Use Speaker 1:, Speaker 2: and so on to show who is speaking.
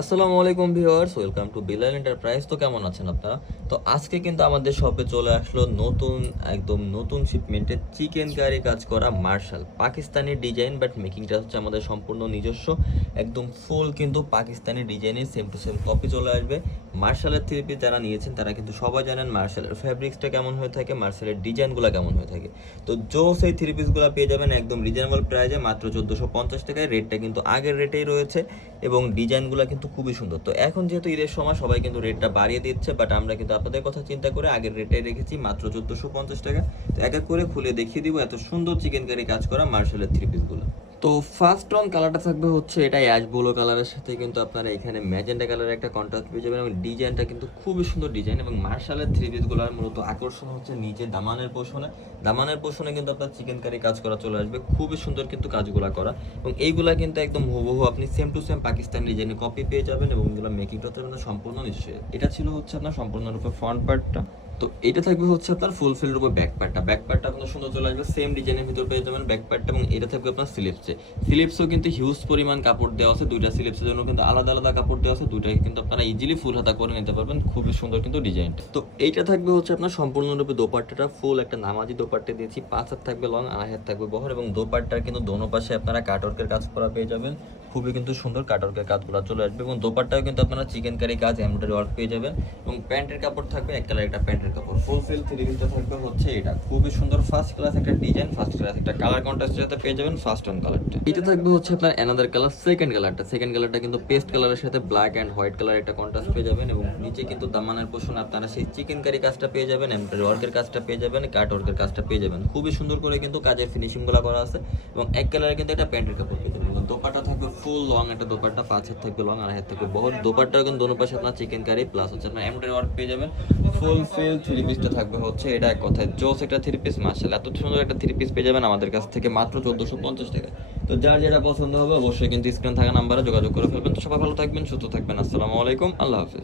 Speaker 1: আসসালামু আলাইকুম viewers, welcome to Bilal enterprise. তো কেমন আছেন আপনারা? তো আজকে কিন্তু আমাদের শপে চলে আসলো নতুন, একদম নতুন শিপমেন্টে চিকেন কারি কাজ করা মার্শাল পাকিস্তানি ডিজাইন বাট মেকিংটা হচ্ছে আমাদের সম্পূর্ণ নিজস্ব। একদম ফুল কিন্তু পাকিস্তানি ডিজাইনের সেম টু সেম কপি চলে আসবে। মার্শালের থ্রি পিস যারা নিয়েছেন, তারা কিন্তু সবাই জানেন মার্শালের ফ্যাব্রিক্সটা কেমন হয়ে থাকে মার্শালের ডিজাইনগুলো কেমন হয়ে থাকে। তো জো সেই থ্রি পিসগুলো পেয়ে যাবেন একদম রিজনেবল প্রাইজে মাত্র চোদ্দোশো পঞ্চাশ টাকায়। রেটটা কিন্তু আগের রেটেই রয়েছে এবং ডিজাইনগুলো কিন্তু খুবই সুন্দর। তো এখন যেহেতু ঈদের সময়, সবাই কিন্তু রেটটা বাড়িয়ে দিচ্ছে বাট আমরা কিন্তু আপনাদের কথা চিন্তা করে আগের রেটে রেখেছি মাত্র চোদ্দোশো পঞ্চাশ টাকা। তো এক এক করে খুলে দেখিয়ে দিব, এত সুন্দর চিকেন কারি কাজ করা মার্শালের থ্রি পিসগুলো তো ফার্স্ট অন কালারটা থাকবে হচ্ছে এটা অ্যাশ ব্লু কালারের সাথে কিন্তু আপনারা এখানে ম্যাজেন্টা কালারের একটা কন্ট্রাস্ট পেয়ে যাবেন এবং ডিজাইনটা কিন্তু খুবই সুন্দর ডিজাইন এবং মার্শালের থ্রি পিসগুলোর মূলত আকর্ষণ হচ্ছে নিচে দামানের পোষণে। দামানের পোষণে কিন্তু আপনার চিকেন কারি কাজ করা চলে আসবে, খুবই সুন্দর কিন্তু কাজগুলো করা। এবং এইগুলা কিন্তু একদম হুবহু আপনি সেম টু সেম পাকিস্তান ডিজাইনের কপি পেয়ে যাবেন এবং এগুলো মেকিংটা সম্পূর্ণ নিশ্চয়ই। এটা ছিল হচ্ছে আপনার সম্পূর্ণরূপে ফ্রন্ট পার্টটা তো এটা থাকবে হচ্ছে আপনার ফুলফিল উপর ব্যাক পার্টটা ব্যাক পার্টটা আপনার সুন্দর চলে আসবে সেম ডিজাইনের ভিতর পেয়ে যাবেন ব্যাক পার্টটা এবং এটা থাকবে আপনার স্লিপসে স্লিপসও কিন্তু হিউজ পরিমাণ কাপড় দেওয়া আছে, দুইটা স্লিপসের জন্য কিন্তু আলাদা আলাদা কাপড় দেওয়া আছে দুইটাই কিন্তু আপনারা ইজিলি ফুল হাতা করে নিতে পারবেন, খুবই সুন্দর কিন্তু ডিজাইনটা তো এইটা থাকবে হচ্ছে আপনার সম্পূর্ণরূপে দোপাট্টাটা ফুল একটা নামাজি দোপাট্টা দিয়েছি, পাঁচ হাত থাকবে লং আড়াই হাত থাকবে বহর এবং দোপাট্টার কিন্তু দোনো পাশে আপনারা কাটওয়ার্কের কাজ করা পেয়ে যাবেন, খুবই কিন্তু সুন্দর কাটওয়ার্কের কাজগুলো চলে আসবে এবং দোপাট্টাও কিন্তু আপনারা চিকেন কারি কাজ এমব্রয়ডারি ওয়ার্ক পেয়ে যাবেন এবং প্যান্টের কাপড় থাকবে, এক কালার একটা প্যান্টের কাপড়। ফুল ফিল থ্রি পিসটা থাকবে হচ্ছে এটা। খুবই সুন্দর ফার্স্ট ক্লাস একটা ডিজাইন ফার্স্ট ক্লাস একটা কালার কন্ট্রাস্টের সাথে পেয়ে যাবেন ফার্স্ট অন কালারটা এটা থাকবে হচ্ছে আপনার অ্যানাদার কালার সেকেন্ড কালারটা সেকেন্ড কালারটা কিন্তু পেস্ট কালারের সাথে ব্ল্যাক অ্যান্ড হোয়াইট কালার একটা কন্ট্রাস্ট পেয়ে যাবেন এবং নিচে কিন্তু দামানের পোষণ আপনারা সেই চিকেন কারি কাজটা পেয়ে যাবেন এমব্রয়ডারি ওয়ার্কের কাজটা পেয়ে যাবেন কাট ওয়ার্কের কাজটা পেয়ে যাবেন। খুবই সুন্দর করে কিন্তু কাজের ফিনিশিংগুলো করা আছে এবং এক কালারে কিন্তু একটা প্যান্টের কাপড় পেয়ে যাবেন। দোপাটা থাকবে ফুল লং একটা দোপাটা পাঁচ হাত থাকবে লং আড়াই হাত থাকবে বহুত দোপাট্টা কিন্তু দোনো পাশে আপনার চিকেন কারি প্লাস হচ্ছে আপনার এমব্রয়ডারি ওয়ার্ক পেয়ে যাবেন। ফুল ফিল থ্রি পিসটা থাকবে হচ্ছে এটা এক কথায় জোস একটা থ্রি পিস মার্শাল এত সুন্দর একটা থ্রি পিস পেয়ে যাবেন আমাদের কাছ থেকে মাত্র চোদ্দোশো পঞ্চাশ টাকা। তো যার যেটা পছন্দ হবে অবশ্যই কিন্তু স্ক্রিন থাকা নাম্বারে যোগাযোগ করে ফেলবেন। তো সবাই ভালো থাকবেন, সুস্থ থাকবেন। আসসালামু আলাইকুম, আল্লাহ হাফিজ।